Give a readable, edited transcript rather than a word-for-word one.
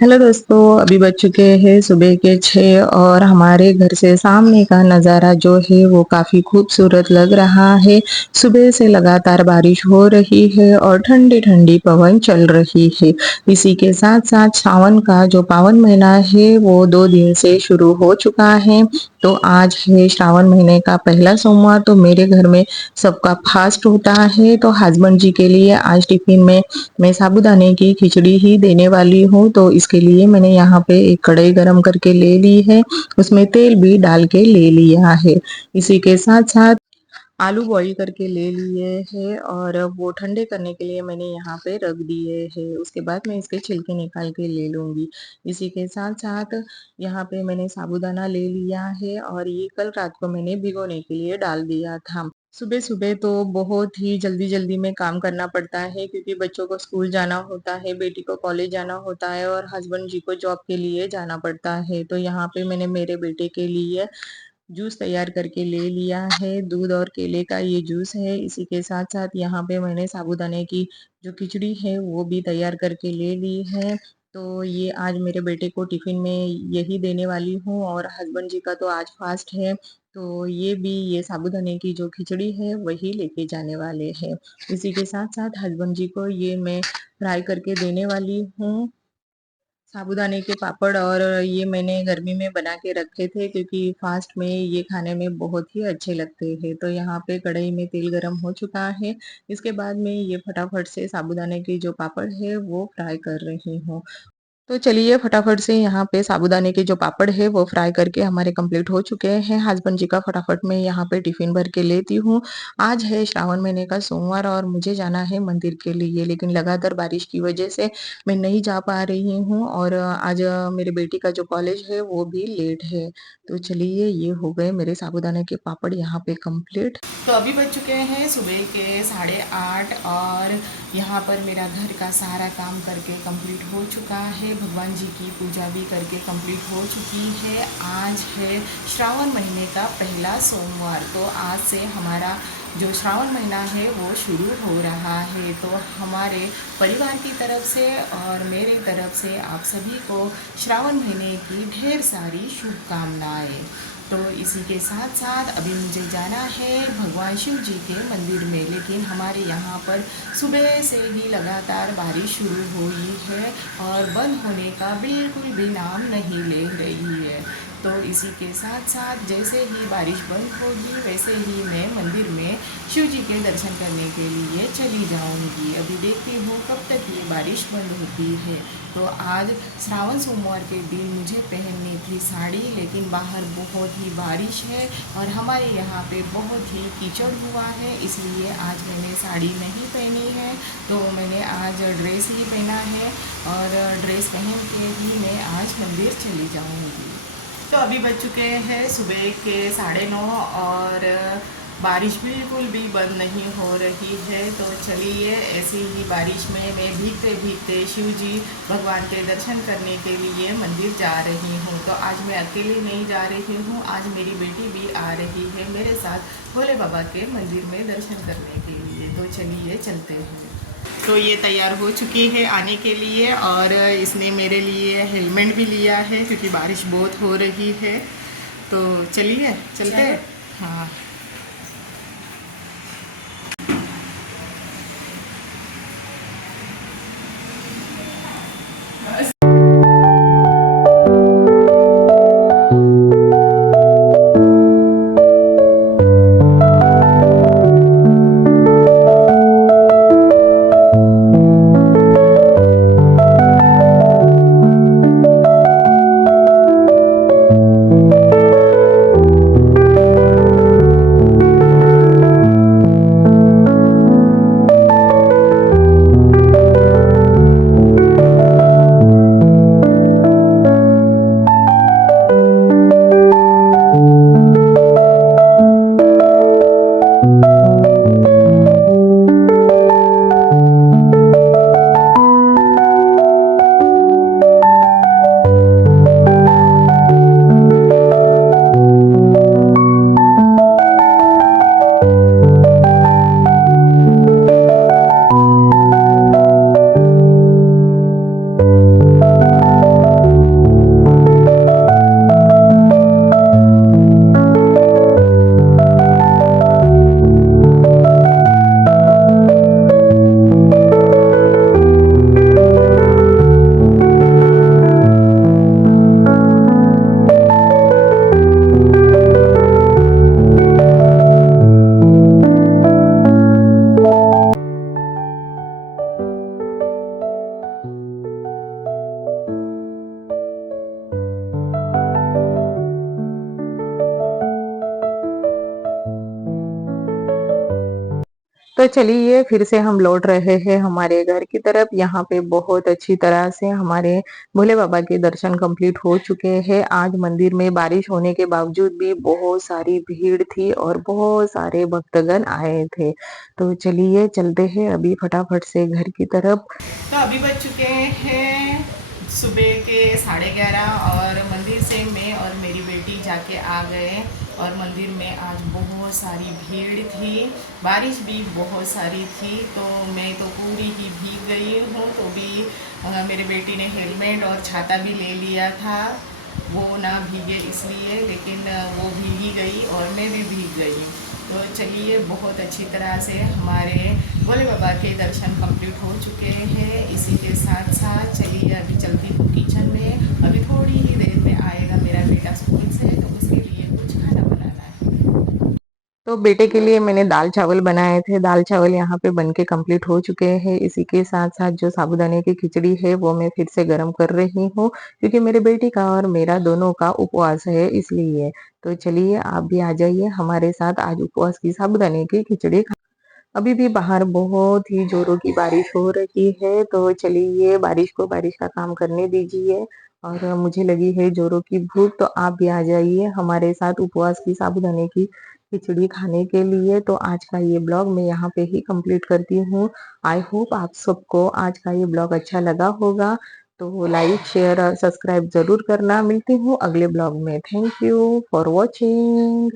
Hello दोस्तों, अभी बज चुके हैं सुबह के 6 और हमारे घर से सामने का नज़ारा जो है वो काफ़ी खूबसूरत लग रहा है। सुबह से लगातार बारिश हो रही है और ठंडी-ठंडी पवन चल रही है। इसी के साथ-साथ सावन का जो पावन महीना है वो 2 दिन से शुरू हो चुका है। तो आज है श्रावण महीने का पहला सोमवार, तो मेरे घर में सबका फास्ट होता है। तो हस्बैंड जी के लिए आज टिफ़िन में मैं साबूदाने की खिचड़ी ही देने वाली हूँ, तो इसके लिए मैंने यहाँ पे एक कढ़ाई गरम करके ले ली है, उसमें तेल भी डाल के ले लिया है। इसी के साथ-साथ आलू बॉईल करके ले लिए हैं और वो ठंडे करने के लिए मैंने यहाँ पे रख दिए हैं। उसके बाद मैं इसके छिलके निकाल के ले लूँगी। इसी के साथ-साथ यहाँ पे मैंने साबूदाना ले लिया है और ये कल रात को मैंने भिगोने के लिए डाल दिया था। सुबह-सुबह तो बहुत ही जल्दी-जल्दी में काम करना पड़ता है क्योंकि बच्चों को स्कूल जाना होता है, बेटी को कॉलेज जाना होता है और हस्बैंड जी को जॉब के लिए जाना पड़ता है। तो यहाँ पे मैंने मेरे बेटे के लिए जूस तैयार करके ले लिया है। दूध और केले का ये जूस है। इसी के साथ-साथ यहाँ पे मैंने साबूदाने की जो खिचड़ी है वो भी तैयार करके ले ली है। तो ये आज मेरे बेटे को टिफ़िन में यही देने वाली हूँ और हस्बैंड जी का तो आज फ़ास्ट है, तो ये साबूदाने की जो खिचड़ी है वही लेके जाने वाले हैं। इसी के साथ-साथ हस्बैंड जी को ये मैं फ्राई करके देने वाली हूँ। साबूदाने के पापड़ और ये मैंने गर्मी में बना के रखे थे क्योंकि फास्ट में ये खाने में बहुत ही अच्छे लगते हैं। तो यहाँ पे कढ़ाई में तेल गरम हो चुका है। इसके बाद मैं ये फटाफट से साबूदाने के जो पापड़ है वो फ्राई कर रही हूँ। तो चलिए फटाफट से यहाँ पे साबूदाने के जो पापड़ है वो फ्राई करके हमारे कंप्लीट हो चुके हैं। हस्बैंड जी का फटाफट मैं यहाँ पे टिफ़िन भर के लेती हूँ। आज है श्रावण महीने का सोमवार और मुझे जाना है मंदिर के लिए, लेकिन लगातार बारिश की वजह से मैं नहीं जा पा रही हूँ और आज मेरे बेटी का जो कॉलेज है वो भी लेट है। तो चलिए ये हो गए मेरे साबूदाने के पापड़ यहाँ पे कंप्लीट। तो अभी बज चुके हैं सुबह के 8:30 और यहाँ पर मेरा घर का सारा काम करके कंप्लीट हो चुका है। भगवान जी की पूजा भी करके कंप्लीट हो चुकी है। आज है श्रावण महीने का पहला सोमवार, तो आज से हमारा जो श्रावण महीना है वो शुरू हो रहा है। तो हमारे परिवार की तरफ से और मेरे तरफ से आप सभी को श्रावण महीने की ढेर सारी शुभकामनाएं। तो इसी के साथ साथ अभी मुझे जाना है भगवान शिव जी के मंदिर में, लेकिन हमारे यहाँ पर सुबह से ही लगातार बारिश शुरू हुई है और बंद होने का बिल्कुल भी नाम नहीं ले रही है। तो इसी के साथ साथ जैसे ही बारिश बंद होगी वैसे ही मैं मंदिर में शिव जी के दर्शन करने के लिए चली जाऊंगी। अभी देखती हूँ कब तक ये बारिश बंद होती है। तो आज श्रावण सोमवार के दिन मुझे पहननी थी साड़ी, लेकिन बाहर बहुत ही बारिश है और हमारे यहाँ पे बहुत ही कीचड़ हुआ है, इसलिए आज मैंने साड़ी नहीं पहनी है। तो मैंने आज ड्रेस ही पहना है और ड्रेस पहन के ही मैं आज मंदिर चली जाऊँगी। तो अभी बज चुके हैं सुबह के 9:30 और बारिश बिल्कुल भी बंद नहीं हो रही है। तो चलिए ऐसी ही बारिश में मैं भीगते भीगते शिव जी भगवान के दर्शन करने के लिए मंदिर जा रही हूँ। तो आज मैं अकेली नहीं जा रही हूँ, आज मेरी बेटी भी आ रही है मेरे साथ भोले बाबा के मंदिर में दर्शन करने के लिए। तो चलिए चलते हैं। तो ये तैयार हो चुकी है आने के लिए और इसने मेरे लिए हेलमेट भी लिया है क्योंकि बारिश बहुत हो रही है। तो चलिए चलते हैं। हाँ। तो चलिए फिर से हम लौट रहे हैं हमारे घर की तरफ। यहाँ पे बहुत अच्छी तरह से हमारे भोले बाबा के दर्शन कंप्लीट हो चुके हैं। आज मंदिर में बारिश होने के बावजूद भी बहुत सारी भीड़ थी और बहुत सारे भक्तगण आए थे। तो चलिए चलते हैं अभी फटाफट से घर की तरफ। तो अभी बज चुके हैं सुबह के 11:30 और मंदिर से मैं और मेरी बेटी जाके आ गए। और मंदिर में आज बहुत सारी भीड़ थी, बारिश भी बहुत सारी थी, तो मैं तो पूरी ही भीग गई हूँ। तो भी मेरे बेटी ने हेलमेट और छाता भी ले लिया था, वो ना भीगे इसलिए, लेकिन वो भीगी गई और मैं भी भीग गई। तो चलिए बहुत अच्छी तरह से हमारे भोले बाबा के दर्शन कंप्लीट हो चुके हैं। इसी के साथ साथ चलिए अभी चलती हूँ किचन में। अभी थोड़ी ही देर में आएगा मेरा बेटा स्कूल से, तो उसके लिए कुछ खाना बनाना है। तो बेटे के लिए मैंने दाल चावल बनाए थे। दाल चावल यहाँ पे बनके कंप्लीट हो चुके हैं। इसी के साथ साथ जो साबूदाने की खिचड़ी है वो मैं फिर से गर्म कर रही हूँ, क्योंकि मेरे बेटी का और मेरा दोनों का उपवास है इसलिए। तो चलिए आप भी आ जाइए हमारे साथ आज उपवास की साबूदाने की खिचड़ी। अभी भी बाहर बहुत ही जोरों की बारिश हो रही है, तो चलिए बारिश को बारिश का काम करने दीजिए। और मुझे लगी है जोरों की भूख, तो आप भी आ जाइए हमारे साथ उपवास की साबूदाने की खिचड़ी खाने के लिए। तो आज का ये ब्लॉग मैं यहाँ पे ही कंप्लीट करती हूँ। आई होप आप सबको आज का ये ब्लॉग अच्छा लगा होगा। तो लाइक शेयर और सब्सक्राइब जरूर करना। मिलती हूँ अगले ब्लॉग में। Thank you for watching.